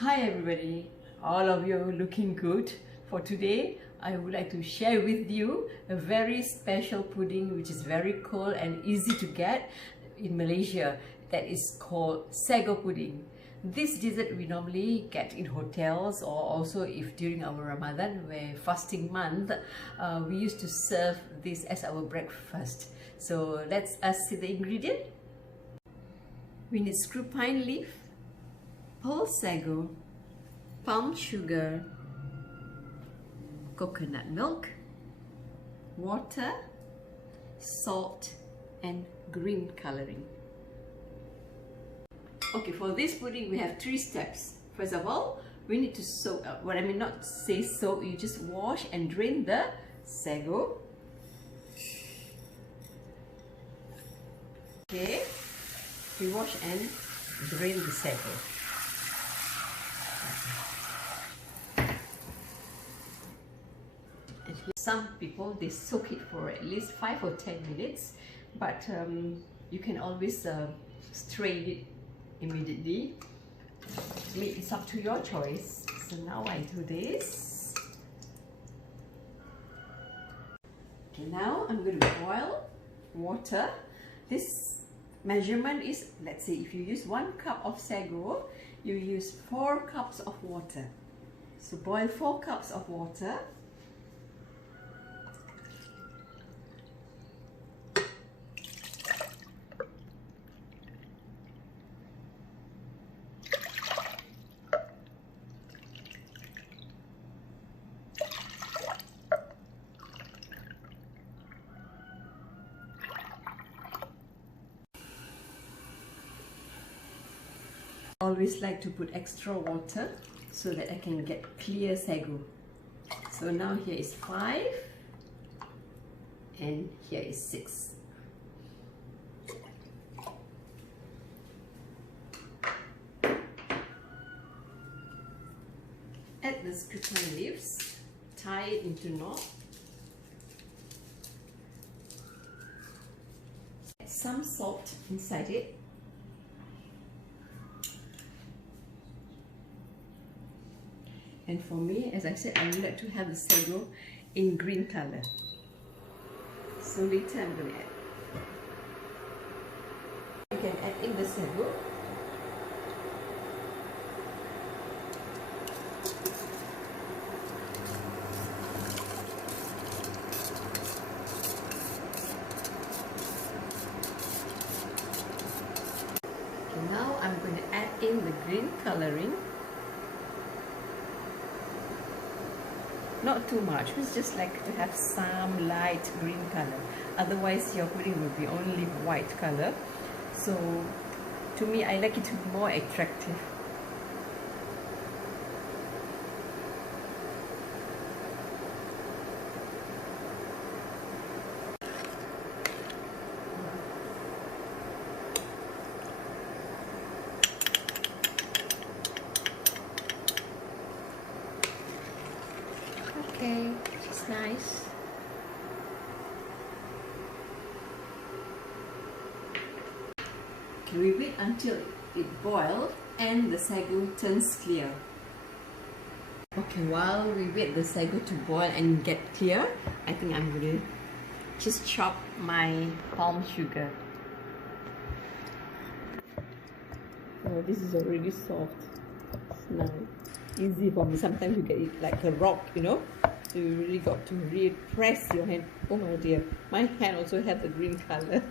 Hi everybody, all of you looking good. For today, I would like to share with you a very special pudding which is very cool and easy to get in Malaysia, that is called Sago pudding. This dessert we normally get in hotels, or also if during our Ramadan, where fasting month, we used to serve this as our breakfast. So let's see the ingredient. We need screwpine leaf, whole sago, palm sugar, coconut milk, water, salt and green coloring. Okay, for this pudding we have 3 steps. First of all, we need to soak up. What I mean, not say soak, you just wash and drain the sago. Okay, we wash and drain the sago. Some people, they soak it for at least 5 or 10 minutes, but you can always strain it immediately. It's up to your choice. So now I do this. Okay, now I'm going to boil water. This measurement is, let's say if you use 1 cup of sago, you use 4 cups of water. So boil 4 cups of water. Always like to put extra water so that I can get clear sago. So now here is 5 and here is 6. Add the screwpine leaves, tie it into knot. Add some salt inside it. And for me, as I said, I would like to have the sago in green color. So later I'm going to add. You can add in the sago. Okay, now I'm going to add in the green coloring. Not too much, it's just like to have some light green color. Otherwise your pudding will be only white color. So to me, I like it to be more attractive. Okay, it's nice. Okay, we wait until it boils and the sago turns clear. Okay, while we wait the sago to boil and get clear, I think I'm going to just chop my palm sugar. Oh, this is already soft. It's nice. Easy for me. Sometimes you get it like a rock, you know. So you really got to really press your hand. Oh my dear, my hand also has the green color.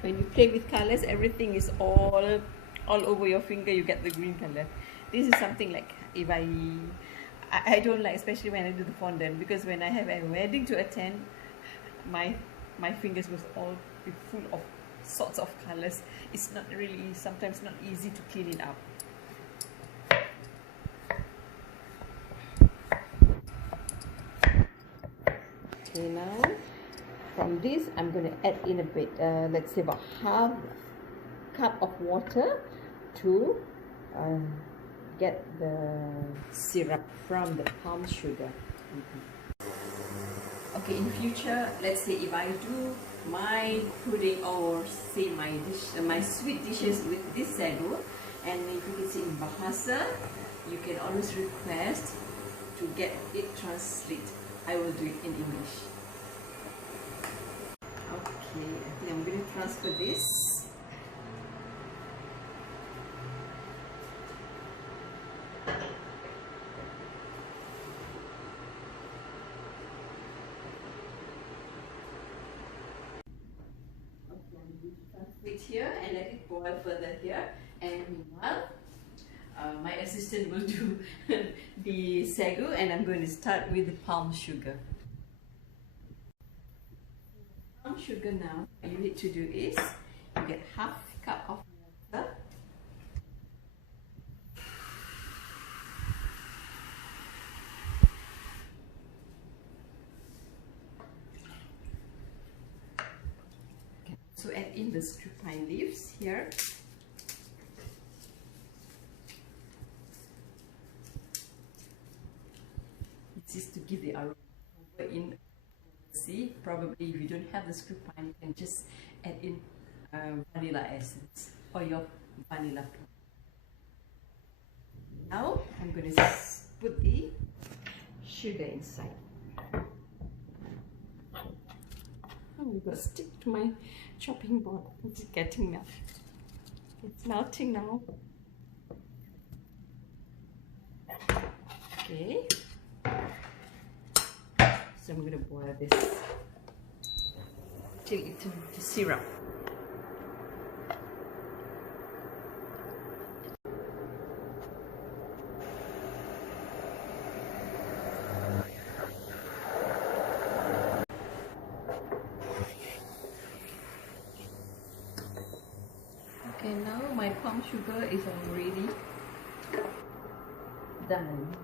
When you play with colors, everything is all over your finger. You get the green color. This is something like if I don't like, especially when I do the fondant, because when I have a wedding to attend, my fingers was all be full of sorts of colors. It's not really, sometimes not easy to clean it up. Okay, now from this I'm going to add in a bit, let's say about half cup of water to get the syrup from the palm sugar. Okay, in future, let's say if I do my pudding or say my sweet dishes with this sago, And if you can see in Bahasa, you can always request to get it translated. I will do it in English. Okay, I think I'm going to transfer this. It here and let it boil further here, and meanwhile my assistant will do the sago, and I'm going to start with the palm sugar. Palm sugar now, what you need to do is you get half cup of water, so add in the screwpine leaves here. This is to give the aroma. In see, probably if you don't have the screwpine, you can just add in vanilla essence or your vanilla. Now I'm going to put the sugar inside. Oh, I'm going to stick to my chopping board. It's getting melted. It's melting now. Okay. So I'm going to boil this till it turns to syrup. Okay, now my palm sugar is already done.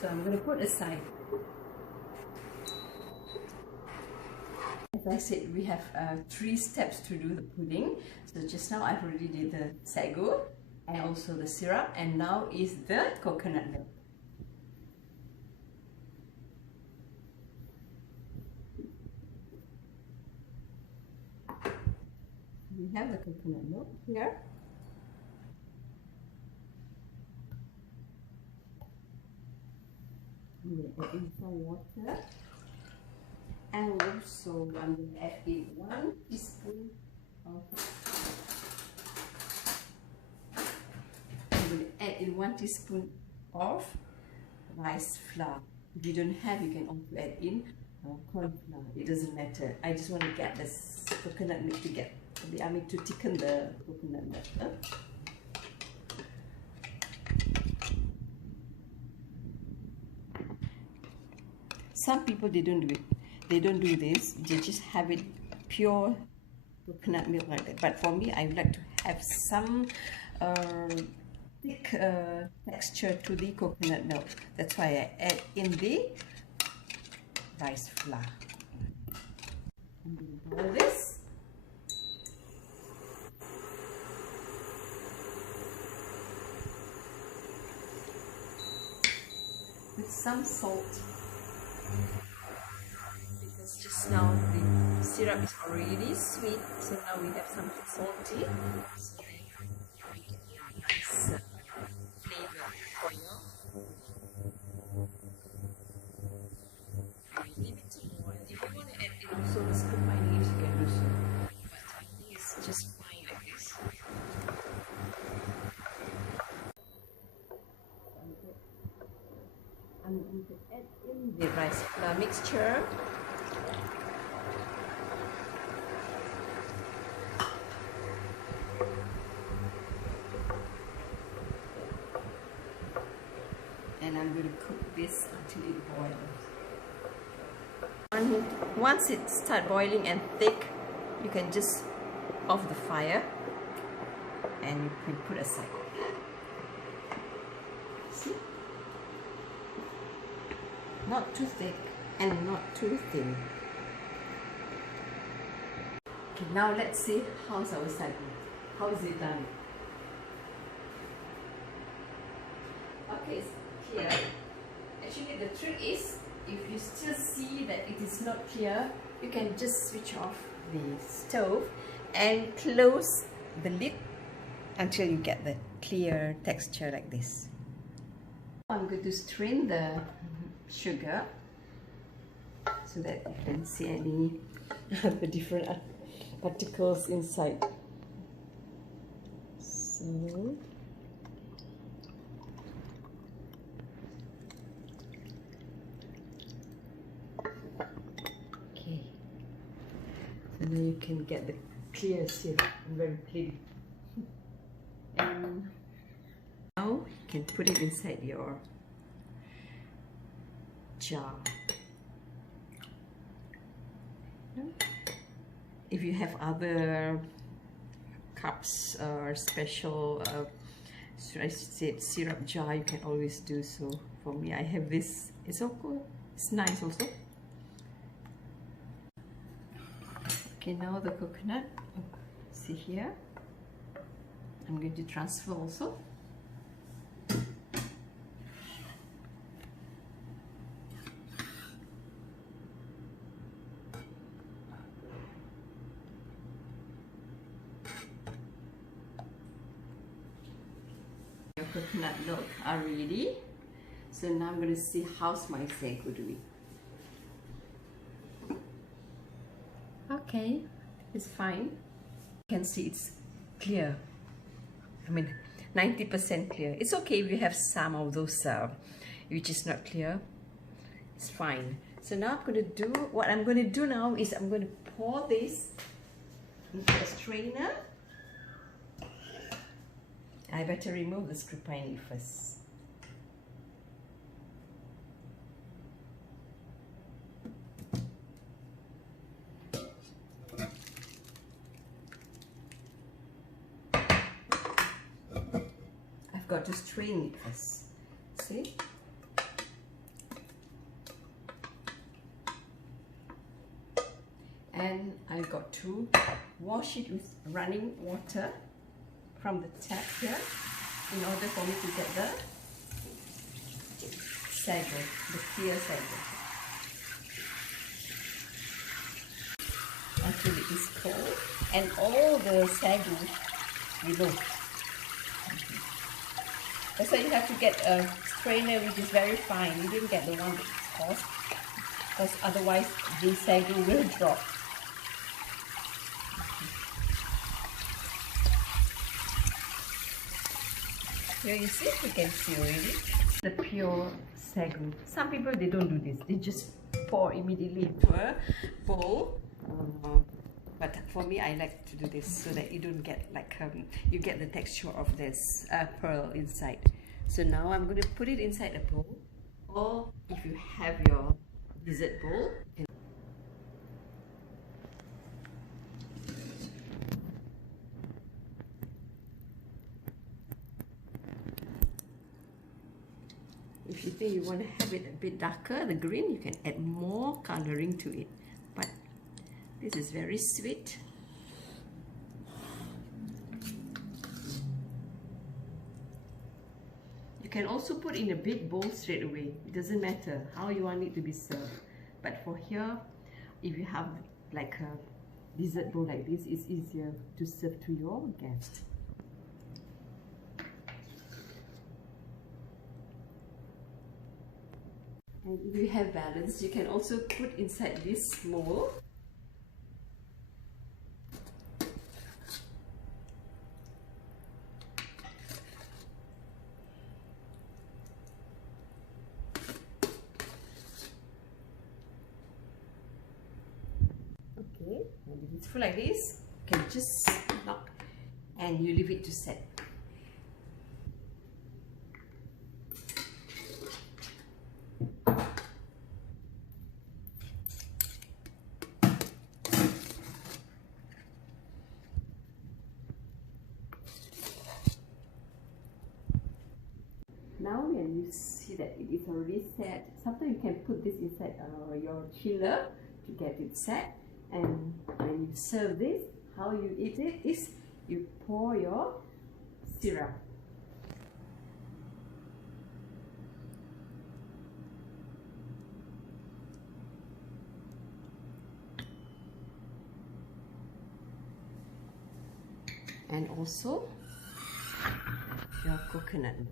So I'm going to put aside. As I said, we have 3 steps to do the pudding. So just now I've already did the sago and also the syrup, and now is the coconut milk. We have the coconut milk here. I'm going to add in some water. And also I'm going to add in 1 teaspoon of rice flour. If you don't have, you can also add in corn flour. It doesn't matter. I just want to get this coconut milk to get to thicken the coconut milk. Some people, they don't do it. They don't do this. They just have it pure coconut milk like that. But for me, I would like to have some thick texture to the coconut milk. That's why I add in the rice flour. I'm going to boil this. With some salt. Because just now the syrup is already sweet, so now we have something salty. So we get a nice flavor for you. Leave it to boil. If you want to add in also the screwpine leaves, you can do so. But I think it's just fine like this. I'm going to add in the rice flour mixture. And I'm going to cook this until it boils. Once it starts boiling and thick, you can just off the fire and you can put aside. See? Not too thick and not too thin. Okay, now let's see how's our sago. How is it done? Okay, here. Actually, the trick is, if you still see that it is not clear, you can just switch off the stove and close the lid until you get the clear texture like this. I'm going to strain the sugar so that you can see any the different particles inside. So okay, so now you can get the clear syrup and very clean. And now you can put it inside your jar. If you have other cups or special syrup jar, you can always do so. For me, I have this. It's so cool. It's nice also. Okay, now the coconut. See here. I'm going to transfer also. Your coconut milk are ready. So now I'm going to see how's my Sago doing. Okay, it's fine. You can see it's clear. I mean, 90% clear. It's okay if you have some of those which is not clear. It's fine. So now I'm going to do, what I'm going to do now is I'm going to pour this into a strainer. I better remove the Screwpine first. Got to strain it first. See? And I've got to wash it with running water from the tap here in order for me to get the Sago, the clear Sago. Until it is cold and all the Sago below. That's why you have to get a strainer which is very fine. You didn't get the one that's coarse, because otherwise the Sago will drop. Here you see, you can see already the pure Sago. Some people, they don't do this. They just pour immediately into a bowl. But for me, I like to do this so that you don't get like you get the texture of this pearl inside. So now I'm going to put it inside a bowl, or if you have your dessert bowl. If you think you want to have it a bit darker, the green, you can add more coloring to it. But this is very sweet. You can also put in a big bowl straight away. It doesn't matter how you want it to be served. But for here, if you have like a dessert bowl like this, it's easier to serve to your guests. And if you have balance, you can also put inside this mold. Okay, and if it's full like this, you can just knock and you leave it to set. Now when you see that it is already set, sometimes you can put this inside your chiller to get it set. And when you serve this, how you eat it is you pour your syrup. And also extra coconut milk.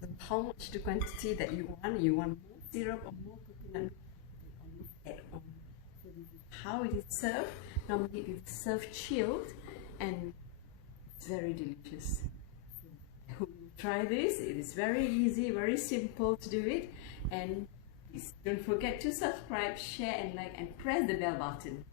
So how much the quantity that you want? You want more syrup or more coconut milk? You can always add on. So this is how it is served. Normally it is served chilled and it's very delicious. I hope you try this. It is very easy, very simple to do it. And please don't forget to subscribe, share and like and press the bell button.